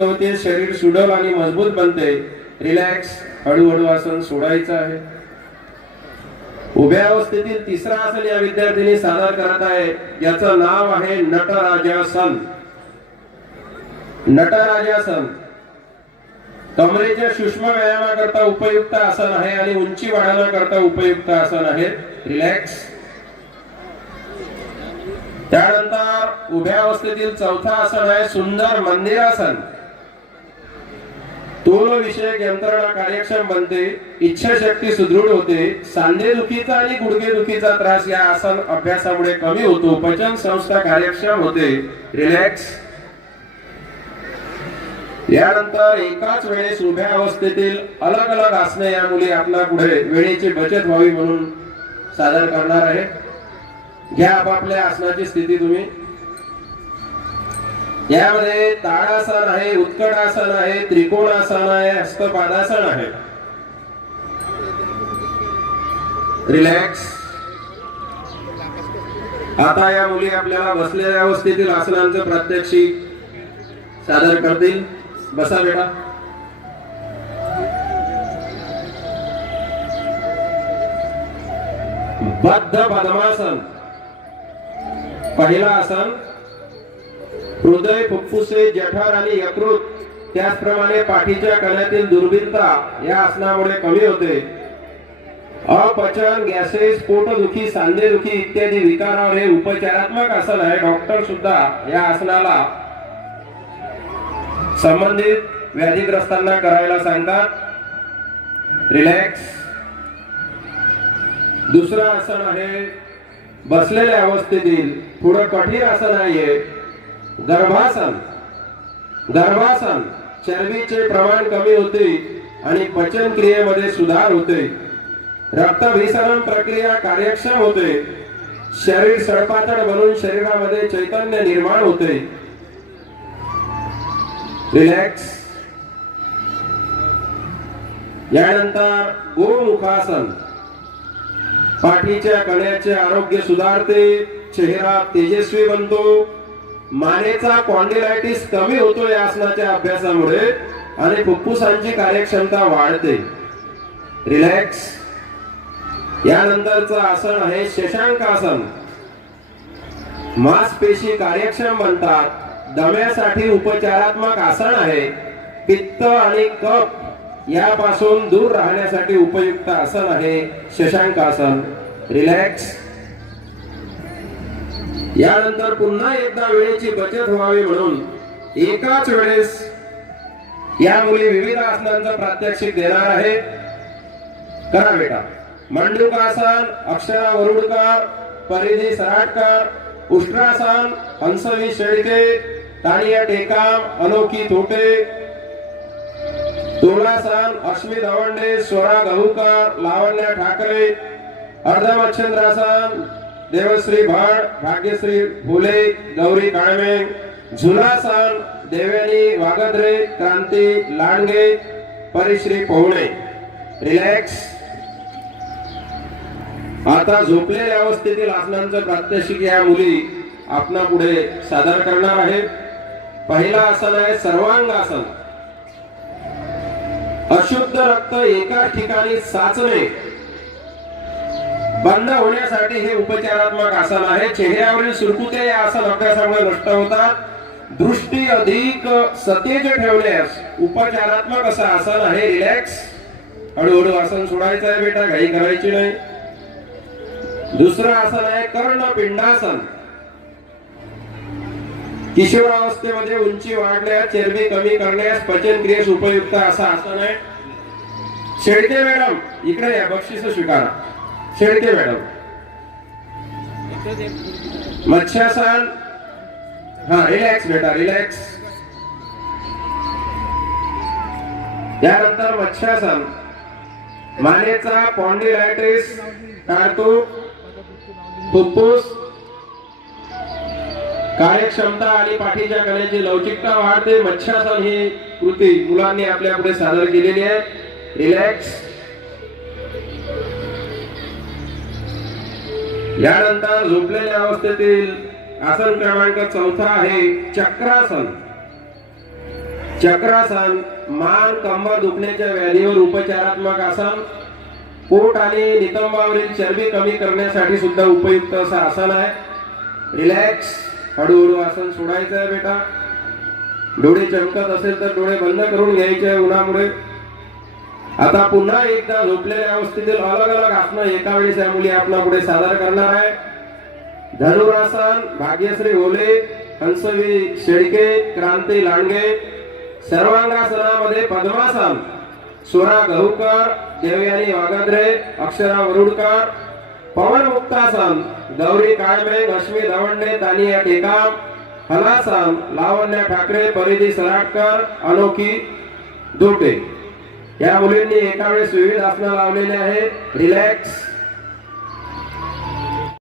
होते, शरीर सुडल आणि मजबूत बनते. रिलॅक्स. हळूहळू आसन सोडायचं आहे. उभ्या अवस्थेतील तिसरा आसन या विद्यार्थ्यांनी सादर करत आहे, याचं नाव आहे नटराजासन. नटराजासन कमरेच्या सूक्ष्म व्यायामाकरता उपयुक्त आसन आहे आणि उंची वाढवण्याकरता उपयुक्त आसन आहे. रिलॅक्स. त्यानंतर उभ्या अवस्थेतील चौथा आसन आहे सुंदर मंदिरासन. तोल विषयक यंत्रणा कार्यक्षम बनते, इच्छाशक्ती सुदृढ होते, सांधेदुखीचा आणि गुडघेदुखीचा त्रास या आसन अभ्यासामुळे कमी होतो, पचन संस्था कार्यक्षम होते. रिलॅक्स. यानंतर एकाच वेळेस उभ्या अवस्थेतील अलग अलग आसने या मुली आपल्या पुढे वेळेची बचत व्हावी म्हणून सादर करणार आहे. घ्या आपापल्या आसनाची स्थिती तुम्ही. यामध्ये ताडासन आहे, उत्कटासन आहे, त्रिकोणासन आहे, हस्तपादासन आहे. रिलॅक्स. आता या मुली आपल्याला बसलेल्या अवस्थेतील आसनांचं प्रात्यक्षिक सादर करतील. बसा बेटा. बद्ध पद्मासन. पहिला आसन हृदय, फुफ्फुसे, जठर आणि यकृत त्याचप्रमाणे पाठीच्या कण्यातील दुर्बलता या आसनामुळे कमी होते. अपचन, गॅसेस, पोटदुखी, सांधेदुखी इत्यादी विकारावर हे उपचारात्मक आसन आहे. डॉक्टर सुद्धा या आसनाला संबंधित व्याधीग्रस्तांना करायला सांगतात. रिलॅक्स. दुसरं आसन आहे बसलेल्या अवस्थेतील थोडं कठीण आसन आहे गर्भासन. गर्भासन चरबीचे प्रमाण कमी होते आणि पचन क्रियेमध्ये सुधार होते. रक्तभिसरण प्रक्रिया कार्यक्षम होते. शरीर सडपातळ बनून शरीरामध्ये चैतन्य निर्माण होते. रिलॅक्स. यानंतर गोमुखासन. पाठीच्या कण्याचे आरोग्य सुधारते, चेहरा तेजस्वी बनतो, मानेचा कॉन्डिलायटिस कमी होतो या आसनाच्या अभ्यासामुळे आणि फुफ्फुसांची कार्यक्षमता वाढते. रिलॅक्स. यानंतरचं आसन आहे शशांकासन. मांसपेशी कार्यक्षम बनतात. दम्यासाठी उपचारात्मक आसन आहे. पित्त आणि कफ यापासून दूर राहण्यासाठी उपयुक्त आसन आहे शशांकासन. रिलॅक्स. यानंतर पुन्हा एकदा वेळेची बचत व्हावी म्हणून एकाच वेळेस या मुली विविध आसनांचा प्रात्यक्षिक देणार आहे. करा बेटा. मंडूकासन, अक्षरा वरुडकर, परिधी सराटकर, उष्ट्रासन, हंसवी शेळके, तानिया टेकाम, अनोखी थोटे, तोलासन, अश्मी दवंडे, स्वरा गहुकर, लावण्या ठाकरे, अर्धमच्छंद्रासन, देवश्री भट, भाग्यश्री फुले, गौरी काळमे, झुलासन, देवयानी वागद्रे, क्रांती लांडगे, परिश्री पोहणे. रिलॅक्स. आता झोपलेल्या अवस्थेतील आसनांचं प्रात्यक्षिक या मुली आपणा पुढे सादर करणार आहे. पहिला आसन आहे सर्वांगासन. अशुद्ध रक्त एकाच ठिकाणी साचणे बंद होण्यासाठी हे उपचारात्मक आसन आहे. चेहऱ्यावरील सुरकुत्या या आसन अभ्यासामुळे नष्ट होतात. दृष्टी अधिक सतेज ठेवण्यास उपचारात्मक असं आसन आहे. रिलॅक्स. हळूहळू आसन सोडायचं आहे बेटा, घाई करायची नाही. दुसरं आसन आहे कर्णपिंडासन. किशोरावस्थेमध्ये उंची वाढण्यास, चरबी कमी करण्यास, पचन क्रियेस उपयुक्त असं आसन आहे. शेळके मॅडम इकडे या, बक्षीस स्वीकारा. शेळके मॅडम. मत्स्यासन. हा रिलॅक्स बेटा, रिलॅक्स. त्यानंतर मत्स्यासन मानेचा कॉन्डिलायटिस काढतो, फुफ्फुस कार्यक्षमता आणि पाठीच्या कण्याची लवचिकता वाढते. मत्स्यासन ही कृती मुलांनी आपल्या पुढे सादर केलेली आहे. रिलॅक्स. यानंतर झोपलेल्या अवस्थेतील आसन क्रमांक 4 आहे चक्रासन. चक्रासन मान कंबर दुखण्याच्या व्याधीवर उपचारात्मक आसन, पोट आणि नितंबावरील चरबी कमी करण्यासाठी सुद्धा उपयुक्त असं आसन आहे। रिलॅक्स, हळूहळू आसन सोडायचं आहे बेटा। डोळे चमकत असेल तर डोळे बंद करून घ्यायचे उन्हामुळे। आता पुन्हा एकदा झोपलेल्या अवस्थेतील अलग अलग आसनं एका वेळेस या मुली आपल्या पुढे सादर करणार आहे। धनुरासन, भाग्यश्री होले, हंसवी शेळके, क्रांती लांडगे। सर्वांगासनामध्ये पद्मासन, स्वरा गहुकर, देवयानी वागद्रे, अक्षरा वरुडकर। पवन मुक्तासन, गौरी काळमे, रश्मी दवंडे, तानिया टेकाम। हलासन, लावण्य ठाकरे, परिधी सराटकर, अनोखी दोटे। या मुलींनी एका वेळेस विविध आसनं लावलेले आहेत। रिलॅक्स,